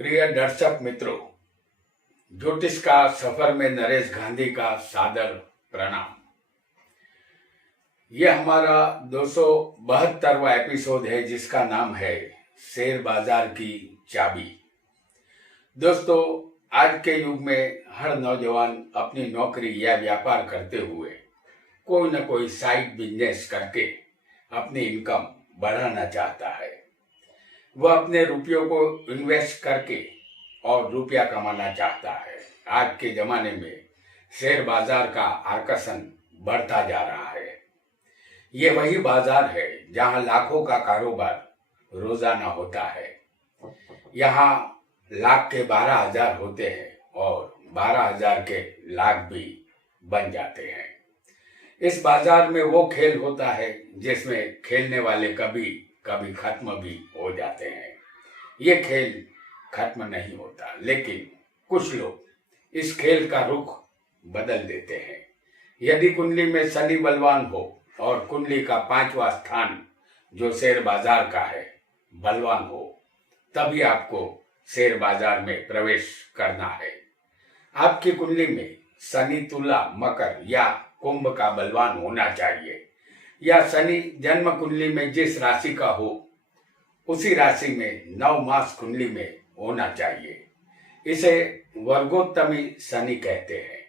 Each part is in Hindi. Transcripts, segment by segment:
प्रिय दर्शक मित्रों, ज्योतिष का सफर में नरेश गांधी का सादर प्रणाम। यह हमारा 272वां एपिसोड है जिसका नाम है शेयर बाजार की चाबी। दोस्तों, आज के युग में हर नौजवान अपनी नौकरी या व्यापार करते हुए कोई न कोई साइड बिजनेस करके अपनी इनकम बढ़ाना चाहता है। वह अपने रुपयों को इन्वेस्ट करके और रुपया कमाना चाहता है। आज के जमाने में शेयर बाजार का आकर्षण बढ़ता जा रहा है। ये वही बाजार है जहां लाखों का कारोबार रोजाना होता है। यहाँ लाख के 12,000 होते हैं और 12,000 के लाख भी बन जाते हैं। इस बाजार में वो खेल होता है जिसमें खेलने वाले कभी कभी खत्म भी हो जाते हैं। ये खेल खत्म नहीं होता, लेकिन कुछ लोग इस खेल का रुख बदल देते हैं। यदि कुंडली में शनि बलवान हो और कुंडली का 5वां स्थान जो शेयर बाजार का है बलवान हो, तभी आपको शेयर बाजार में प्रवेश करना है। आपकी कुंडली में शनि तुला, मकर या कुंभ का बलवान होना चाहिए, या शनि जन्म कुंडली में जिस राशि का हो उसी राशि में 9 मास कुंडली में होना चाहिए। इसे वर्गोत्तमी शनि कहते हैं।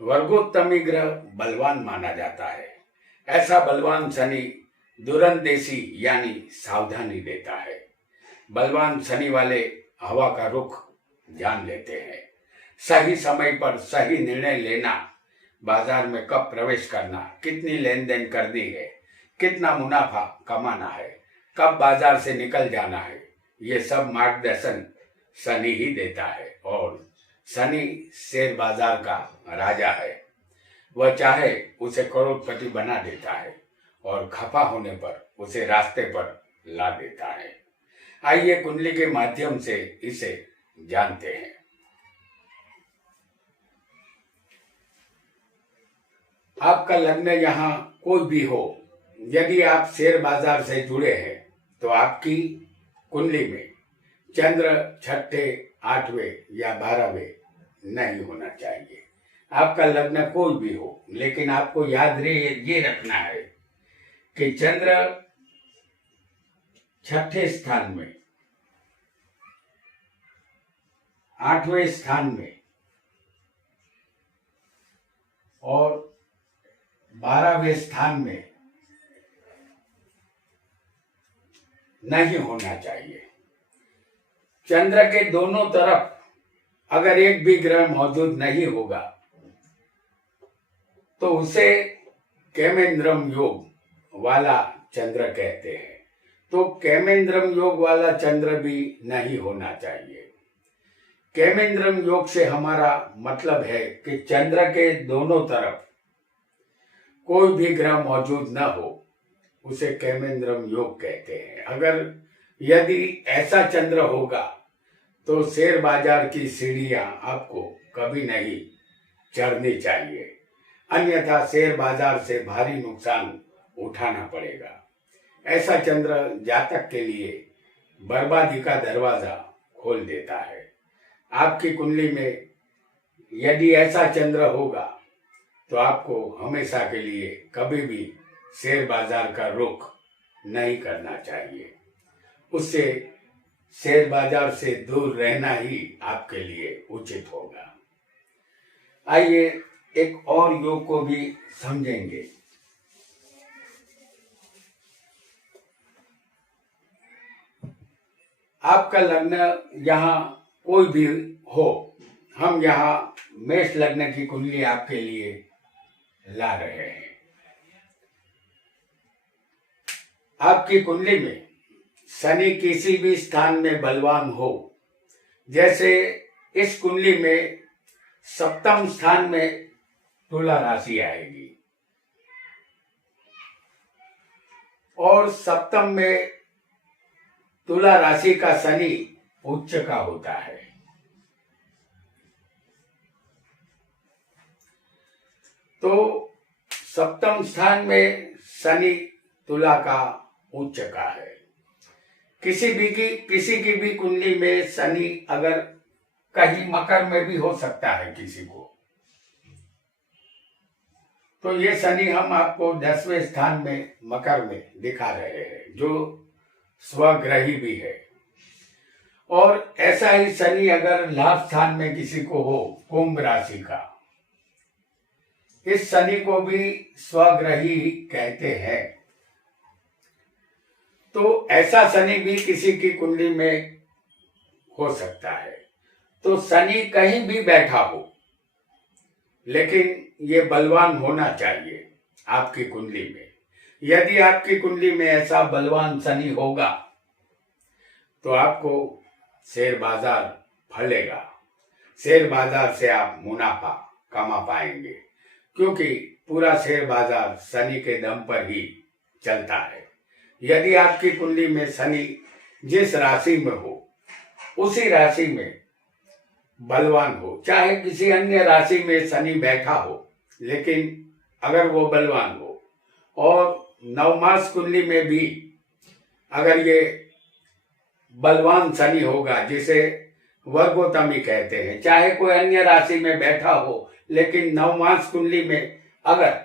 वर्गोत्तमी ग्रह बलवान माना जाता है। ऐसा बलवान शनि दूरंदेशी यानी सावधानी देता है। बलवान शनि वाले हवा का रुख जान लेते हैं। सही समय पर सही निर्णय लेना, बाजार में कब प्रवेश करना, कितनी लेन देन करनी है, कितना मुनाफा कमाना है, कब बाजार से निकल जाना है, ये सब मार्गदर्शन शनि ही देता है। और शनि शेयर बाजार का राजा है। वह चाहे उसे करोड़पति बना देता है और खफा होने पर उसे रास्ते पर ला देता है। आइए कुंडली के माध्यम से इसे जानते हैं। आपका लग्न यहाँ कोई भी हो, यदि आप शेयर बाजार से जुड़े हैं तो आपकी कुंडली में चंद्र 6ठे, 8वें या 12वें नहीं होना चाहिए। आपका लग्न कोई भी हो, लेकिन आपको याद ये रखना है कि चंद्र 6ठे स्थान में, 8वें स्थान में और 12वें स्थान में नहीं होना चाहिए। चंद्र के दोनों तरफ अगर एक भी ग्रह मौजूद नहीं होगा तो उसे केमेंद्रम योग वाला चंद्र कहते हैं। तो केमेंद्रम योग वाला चंद्र भी नहीं होना चाहिए। केमेंद्रम योग से हमारा मतलब है कि चंद्र के दोनों तरफ कोई भी ग्रह मौजूद न हो, उसे केमेंद्रम योग कहते हैं। अगर यदि ऐसा चंद्र होगा तो शेयर बाजार की सीढ़ियां आपको कभी नहीं चढ़नी चाहिए, अन्यथा शेयर बाजार से भारी नुकसान उठाना पड़ेगा। ऐसा चंद्र जातक के लिए बर्बादी का दरवाजा खोल देता है। आपकी कुंडली में यदि ऐसा चंद्र होगा तो आपको हमेशा के लिए कभी भी शेयर बाजार का रुख नहीं करना चाहिए। उससे शेयर बाजार से दूर रहना ही आपके लिए उचित होगा। आइए एक और योग को भी समझेंगे। आपका लग्न यहाँ कोई भी हो, हम यहाँ मेष लग्न की कुंडली आपके लिए ला रहे हैं। आपकी कुंडली में शनि किसी भी स्थान में बलवान हो, जैसे इस कुंडली में 7वें स्थान में तुला राशि आएगी और 7वें में तुला राशि का शनि उच्च का होता है। तो 7वें स्थान में शनि तुला का उच्च का है। किसी की भी कुंडली में शनि अगर कहीं मकर में भी हो सकता है किसी को, तो ये शनि हम आपको 10वें स्थान में मकर में दिखा रहे हैं, जो स्वग्रही भी है। और ऐसा ही शनि अगर लाभ स्थान में किसी को हो, कुंभ राशि का, इस शनि को भी स्वग्रही कहते हैं। तो ऐसा शनि भी किसी की कुंडली में हो सकता है। तो शनि कहीं भी बैठा हो, लेकिन ये बलवान होना चाहिए आपकी कुंडली में। यदि आपकी कुंडली में ऐसा बलवान शनि होगा तो आपको शेयर बाजार फलेगा, शेयर बाजार से आप मुनाफा कमा पाएंगे, क्योंकि पूरा शेयर बाजार शनि के दम पर ही चलता है। यदि आपकी कुंडली में शनि जिस राशि में हो, उसी राशि में बलवान हो, चाहे किसी अन्य राशि में शनि बैठा हो, लेकिन अगर वो बलवान हो, और नवमास कुंडली में भी अगर ये बलवान शनि होगा, जिसे वर्गोत्तमी कहते हैं, चाहे कोई अन्य राशि में बैठा हो, लेकिन नवमास कुंडली में अगर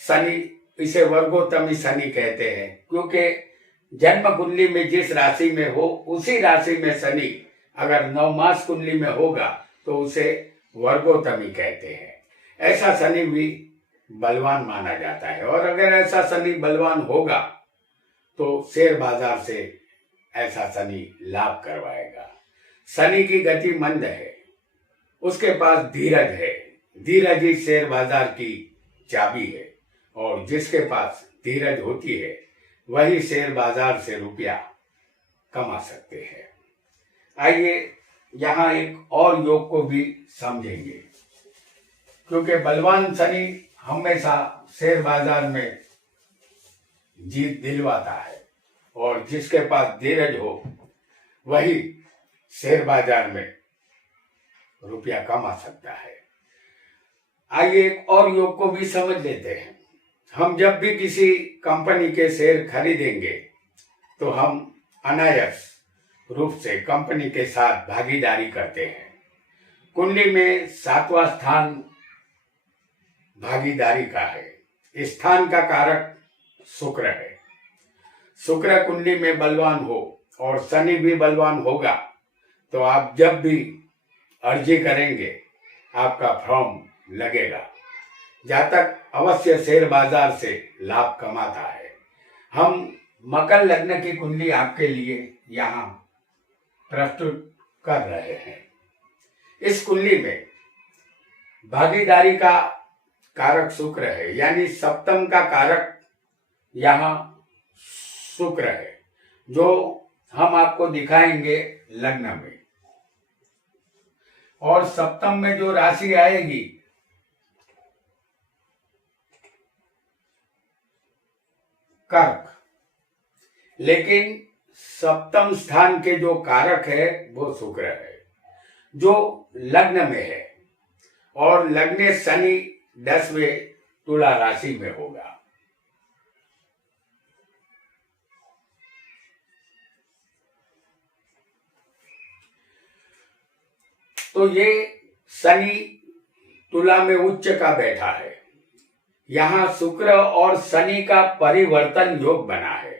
शनि, इसे वर्गोत्तमी शनि कहते हैं, क्योंकि जन्म कुंडली में जिस राशि में हो, उसी राशि में शनि अगर नवमास कुंडली में होगा तो उसे वर्गोत्तमी कहते हैं। ऐसा शनि भी बलवान माना जाता है। और अगर ऐसा शनि बलवान होगा तो शेयर बाजार से ऐसा शनि लाभ करवाएगा। शनि की गति मंद है, उसके पास धीरज है, धीरज ही शेयर बाजार की चाबी है, और जिसके पास धीरज होती है वही शेयर बाजार से रुपया कमा सकते हैं। आइए यहाँ एक और योग को भी समझेंगे, क्योंकि बलवान शनि हमेशा शेयर बाजार में जीत दिलवाता है, और जिसके पास धीरज हो वही शेयर बाजार में रुपया कमा सकता है। आइए एक और योग को भी समझ लेते हैं। हम जब भी किसी कंपनी के शेयर खरीदेंगे तो हम अनायास रूप से कंपनी के साथ भागीदारी करते हैं। कुंडली में 7वां स्थान भागीदारी का है। स्थान का कारक शुक्र है। शुक्र कुंडली में बलवान हो और शनि भी बलवान होगा तो आप जब भी अर्जी करेंगे आपका फॉर्म लगेगा। जातक अवश्य शेयर बाजार से लाभ कमाता है। हम मकर लग्न की कुंडली आपके लिए यहाँ प्रस्तुत कर रहे हैं। इस कुंडली में भागीदारी का कारक शुक्र है, यानी सप्तम का कारक यहाँ शुक्र है, जो हम आपको दिखाएंगे लग्न में। और सप्तम में जो राशि आएगी कर्क, लेकिन सप्तम स्थान के जो कारक है वो शुक्र है, जो लग्न में है, और लग्न शनि 10वें तुला राशि में होगा। तो ये शनि तुला में उच्च का बैठा है। यहां शुक्र और शनि का परिवर्तन योग बना है।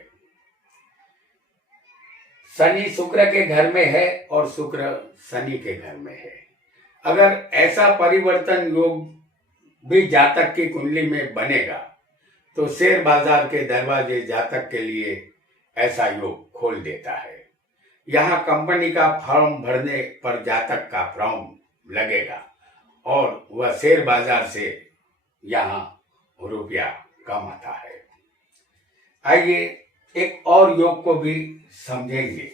शनि शुक्र के घर में है और शुक्र शनि के घर में है। अगर ऐसा परिवर्तन योग भी जातक की कुंडली में बनेगा तो शेयर बाजार के दरवाजे जातक के लिए ऐसा योग खोल देता है। यहाँ कंपनी का फॉर्म भरने पर जातक का फॉर्म लगेगा और वह शेयर बाजार से यहाँ रुपया कमाता है। आइए एक और योग को भी समझेंगे।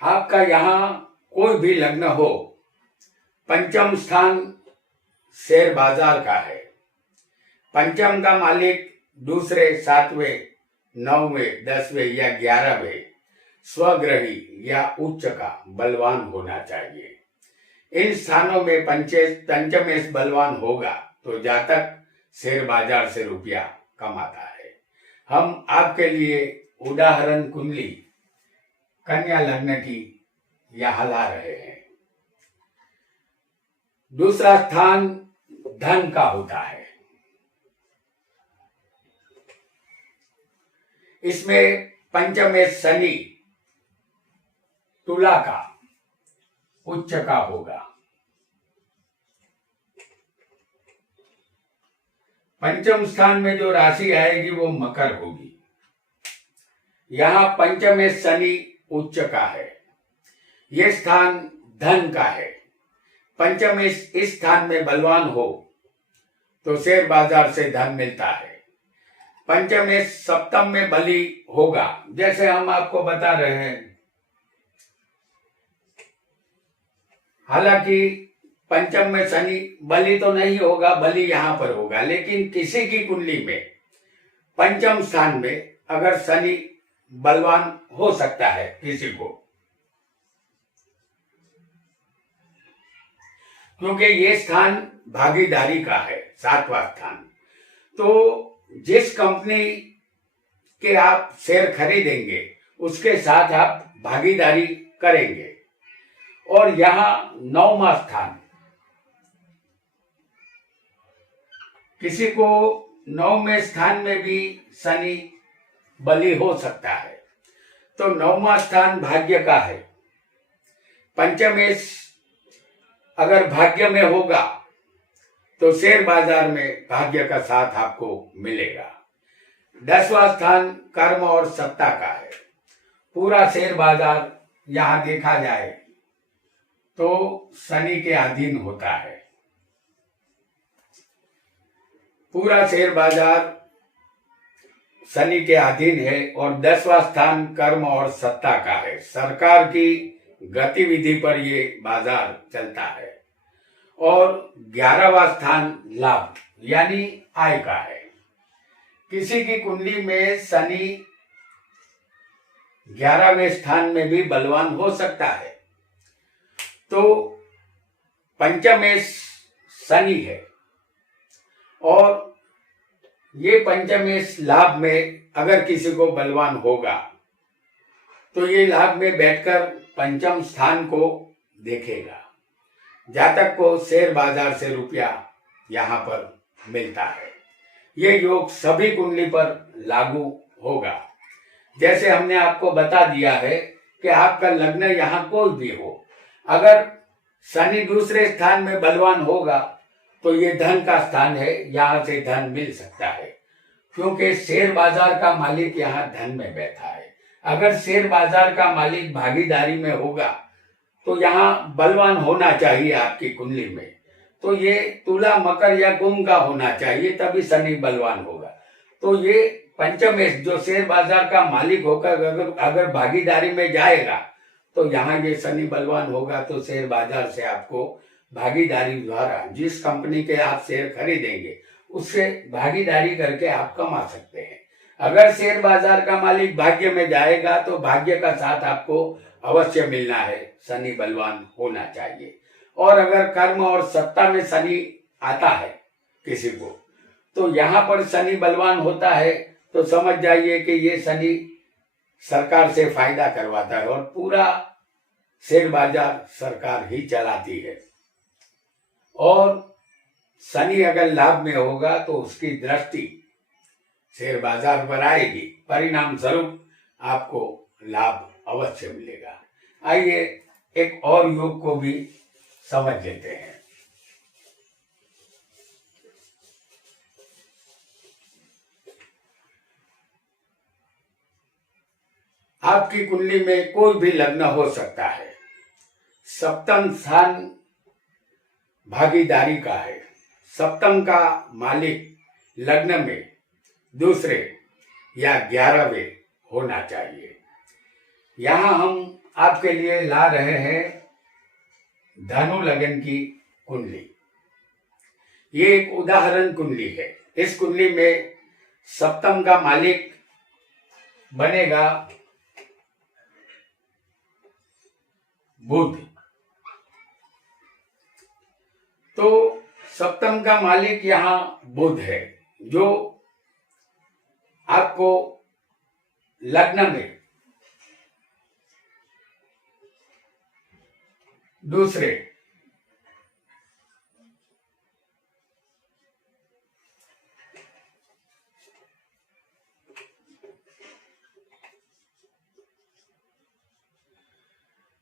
आपका यहाँ कोई भी लग्न हो, पंचम स्थान शेयर बाजार का है। पंचम का मालिक दूसरे, 7वें, 9वें, 10वें या 11वें स्वग्रही या उच्च का बलवान होना चाहिए। इन स्थानों में पंचमेश बलवान होगा तो जातक शेयर बाजार से रुपया कमाता है। हम आपके लिए उदाहरण कुंडली कन्या लग्न की यहाँ ला रहे हैं। दूसरा स्थान धन का होता है। इसमें पंचम में शनि तुला का उच्च का होगा। पंचम स्थान में जो राशि आएगी वो मकर होगी। यहां पंचम में शनि उच्च का है। यह स्थान धन का है। पंचम इस स्थान में बलवान हो तो शेयर बाजार से धन मिलता है। पंचम में सप्तम में बली होगा, जैसे हम आपको बता रहे हैं। हालांकि पंचम में शनि बली तो नहीं होगा, बली यहां पर होगा, लेकिन किसी की कुंडली में पंचम स्थान में अगर शनि बलवान हो सकता है किसी को, क्योंकि ये स्थान भागीदारी का है, सातवां स्थान। तो जिस कंपनी के आप शेयर खरीदेंगे उसके साथ आप भागीदारी करेंगे। और यहां नौवां स्थान, किसी को नौवें स्थान में भी शनि बली हो सकता है, तो नौवां स्थान भाग्य का है। पंचमेश अगर भाग्य में होगा तो शेयर बाजार में भाग्य का साथ आपको मिलेगा। 10वां स्थान कर्म और सत्ता का है। पूरा शेयर बाजार यहां देखा जाए तो शनि के अधीन होता है। पूरा शेयर बाजार शनि के अधीन है। और 10वां स्थान कर्म और सत्ता का है। सरकार की गतिविधि पर ये बाजार चलता है। और 11वां स्थान लाभ यानी आय का है। किसी की कुंडली में शनि 11वें स्थान में भी बलवान हो सकता है, तो पंचमेश शनि है। और ये पंचमेश लाभ में अगर किसी को बलवान होगा तो ये लाभ में बैठकर पंचम स्थान को देखेगा। जातक को शेयर बाजार से रुपया यहाँ पर मिलता है। ये योग सभी कुंडली पर लागू होगा। जैसे हमने आपको बता दिया है कि आपका लग्न यहाँ कोई भी हो, अगर शनि दूसरे स्थान में बलवान होगा तो ये धन का स्थान है, यहाँ से धन मिल सकता है, क्योंकि शेयर बाजार का मालिक यहाँ धन में बैठा है। अगर शेयर बाजार का मालिक भागीदारी में होगा तो यहाँ बलवान होना चाहिए आपकी कुंडली में। तो ये तुला मकर या कुंभ का होना चाहिए, तभी शनि बलवान होगा। तो ये पंचमेश जो शेयर बाजार का मालिक होकर अगर भागीदारी में जाएगा तो यहाँ ये शनि बलवान होगा, तो शेयर बाजार से आपको भागीदारी द्वारा जिस कंपनी के आप शेयर खरीदेंगे उससे भागीदारी करके आप कमा सकते हैं। अगर शेयर बाजार का मालिक भाग्य में जाएगा तो भाग्य का साथ आपको अवश्य मिलना है, शनि बलवान होना चाहिए। और अगर कर्म और सत्ता में शनि आता है किसी को, तो यहाँ पर शनि बलवान होता है, तो समझ जाइए कि ये शनि सरकार से फायदा करवाता है और पूरा शेयर बाजार सरकार ही चलाती है। और शनि अगर लाभ में होगा तो उसकी दृष्टि शेयर बाजार पर आएगी, परिणाम स्वरूप आपको लाभ अवश्य मिलेगा। आइए एक और योग को भी समझ लेते हैं। आपकी कुंडली में कोई भी लग्न हो सकता है। सप्तम स्थान भागीदारी का है। सप्तम का मालिक लग्न में दूसरे या 11वें होना चाहिए। यहां हम आपके लिए ला रहे हैं धनु लग्न की कुंडली। ये एक उदाहरण कुंडली है। इस कुंडली में सप्तम का मालिक बनेगा बुध। तो सप्तम का मालिक यहाँ बुध है, जो आपको लग्न में दूसरे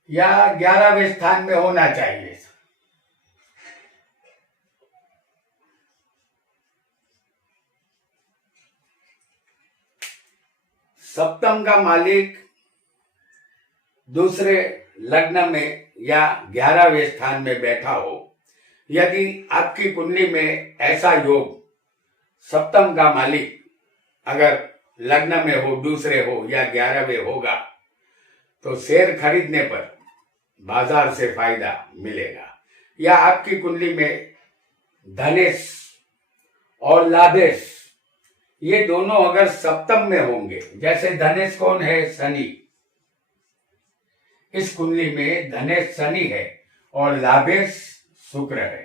या 11वें स्थान में होना चाहिए। सप्तम का मालिक दूसरे लग्न में या 11वें स्थान में बैठा हो, यदि आपकी कुंडली में ऐसा योग सप्तम का मालिक अगर लग्न में हो, दूसरे हो या 11वें होगा, तो शेयर खरीदने पर बाजार से फायदा मिलेगा। या आपकी कुंडली में धनेश और लाभेश ये दोनों अगर सप्तम में होंगे, जैसे धनेश कौन है? शनि। इस कुंडली में धनेश शनि है और लाभेश शुक्र है।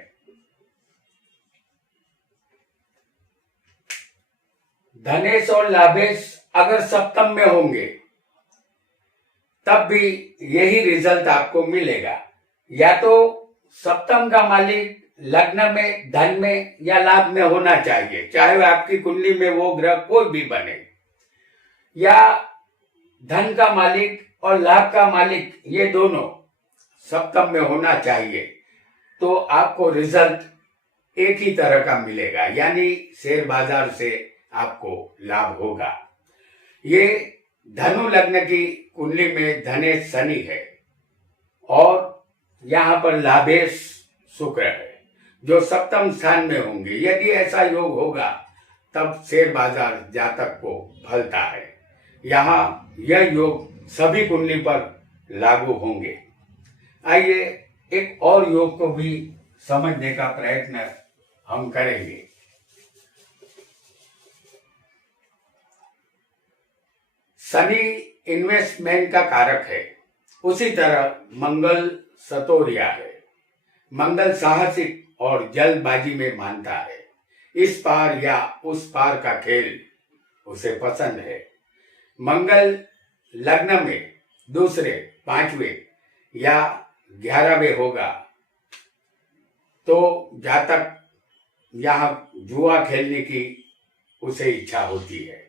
धनेश और लाभेश अगर सप्तम में होंगे तब भी यही रिजल्ट आपको मिलेगा। या तो सप्तम का मालिक लग्न में, धन में या लाभ में होना चाहिए, चाहे वह आपकी कुंडली में वो ग्रह कोई भी बने, या धन का मालिक और लाभ का मालिक ये दोनों सप्तम में होना चाहिए, तो आपको रिजल्ट एक ही तरह का मिलेगा, यानी शेयर बाजार से आपको लाभ होगा। ये धनु लग्न की कुंडली में धनेश शनि है और यहाँ पर लाभेश शुक्र है, जो सप्तम स्थान में होंगे। यदि ऐसा योग होगा तब शेयर बाजार जातक को फलता है। यहाँ यह योग सभी कुंडली पर लागू होंगे। आइए एक और योग को भी समझने का प्रयत्न हम करेंगे। शनि इन्वेस्टमेंट का कारक है, उसी तरह मंगल सतोरिया है। मंगल साहसिक और जल्दबाजी में मानता है। इस पार या उस पार का खेल उसे पसंद है। मंगल लग्न में दूसरे, 5वें या 11वें होगा तो जातक यहाँ जुआ खेलने की उसे इच्छा होती है।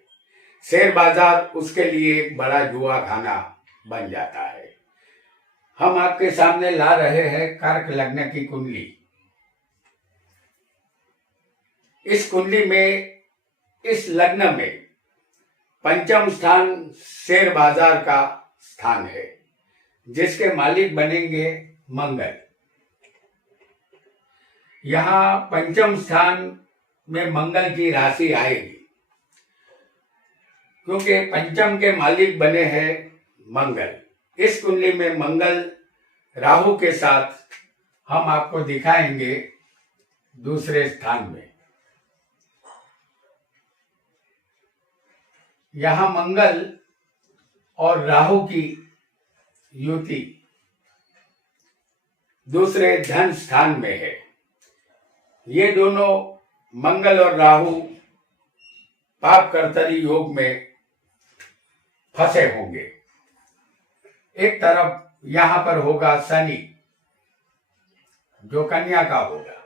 शेयर बाजार उसके लिए एक बड़ा जुआ खाना बन जाता है। हम आपके सामने ला रहे हैं कर्क लग्न की कुंडली। इस कुंडली में, इस लग्न में पंचम स्थान शेयर बाजार का स्थान है, जिसके मालिक बनेंगे मंगल। यहाँ पंचम स्थान में मंगल की राशि आएगी, क्योंकि पंचम के मालिक बने हैं मंगल। इस कुंडली में मंगल राहु के साथ हम आपको दिखाएंगे दूसरे स्थान में। यहां मंगल और राहु की युति दूसरे धन स्थान में है। ये दोनों मंगल और राहु पाप कर्तरी योग में फंसे होंगे। एक तरफ यहां पर होगा शनि, जो कन्या का होगा,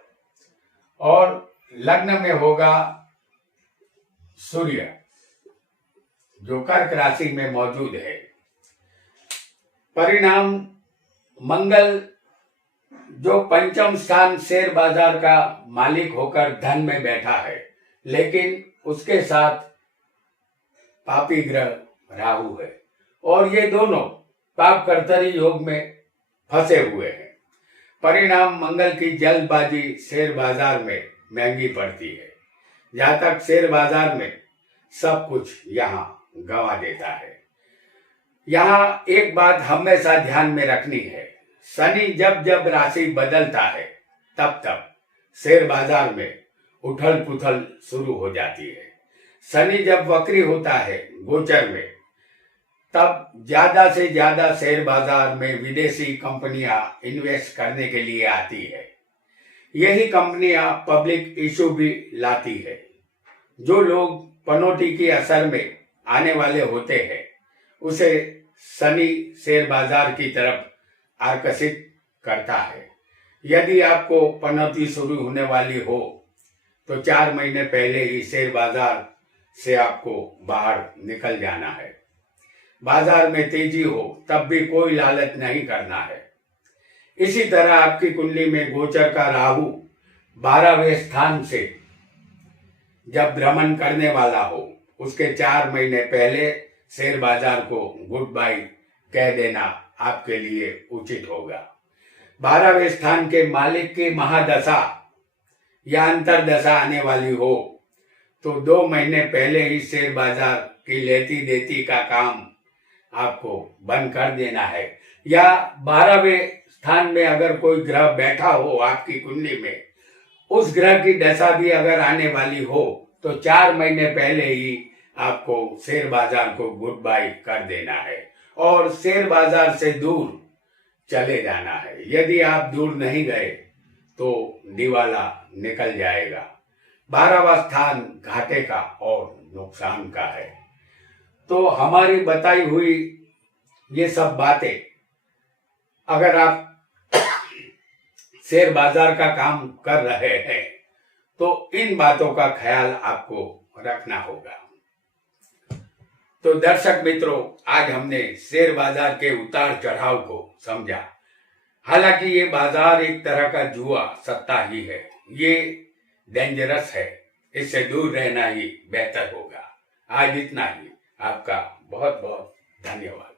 और लग्न में होगा सूर्य, जो कर्क राशि में मौजूद है। परिणाम, मंगल जो पंचम स्थान शेयर बाजार का मालिक होकर धन में बैठा है, लेकिन उसके साथ पापी ग्रह राहु है और ये दोनों पाप कर्तरी योग में फंसे हुए हैं। परिणाम, मंगल की जल्दबाजी शेयर बाजार में महंगी पड़ती है। जातक शेयर बाजार में सब कुछ यहाँ गंवा देता है। यहाँ एक बात हमेशा ध्यान में रखनी है, शनि जब जब राशि बदलता है तब तब शेयर बाजार में उथल पुथल शुरू हो जाती है। शनि जब वक्री होता है गोचर में, तब ज्यादा से ज्यादा शेयर बाजार में विदेशी कंपनियां इन्वेस्ट करने के लिए आती है। यही कंपनियां पब्लिक इशू भी लाती है। जो लोग पनौती की असर में आने वाले होते हैं उसे शनि शेयर बाजार की तरफ आकर्षित करता है। यदि आपको पनौती शुरू होने वाली हो तो 4 महीने पहले ही शेयर बाजार से आपको बाहर निकल जाना है। बाजार में तेजी हो तब भी कोई लालच नहीं करना है। इसी तरह आपकी कुंडली में गोचर का राहु 12वें स्थान से जब भ्रमण करने वाला हो उसके 4 महीने पहले शेयर बाजार को गुड बाय कह देना आपके लिए उचित होगा। 12वें स्थान के मालिक की महादशा या अंतरदशा आने वाली हो तो 2 महीने पहले ही शेयर बाजार की लेती देती का काम आपको बंद कर देना है। या 12वें स्थान में अगर कोई ग्रह बैठा हो आपकी कुंडली में, उस ग्रह की दशा भी अगर आने वाली हो तो 4 महीने पहले ही आपको शेयर बाजार को गुड बाय कर देना है और शेयर बाजार से दूर चले जाना है। यदि आप दूर नहीं गए तो दिवाला निकल जाएगा। 12वां स्थान घाटे का और नुकसान का है। तो हमारी बताई हुई ये सब बातें अगर आप शेयर बाजार का काम कर रहे हैं तो इन बातों का ख्याल आपको रखना होगा। तो दर्शक मित्रों, आज हमने शेयर बाजार के उतार चढ़ाव को समझा। हालांकि ये बाजार एक तरह का जुआ सट्टा ही है, ये डेंजरस है, इससे दूर रहना ही बेहतर होगा। आज इतना ही। आपका बहुत बहुत धन्यवाद।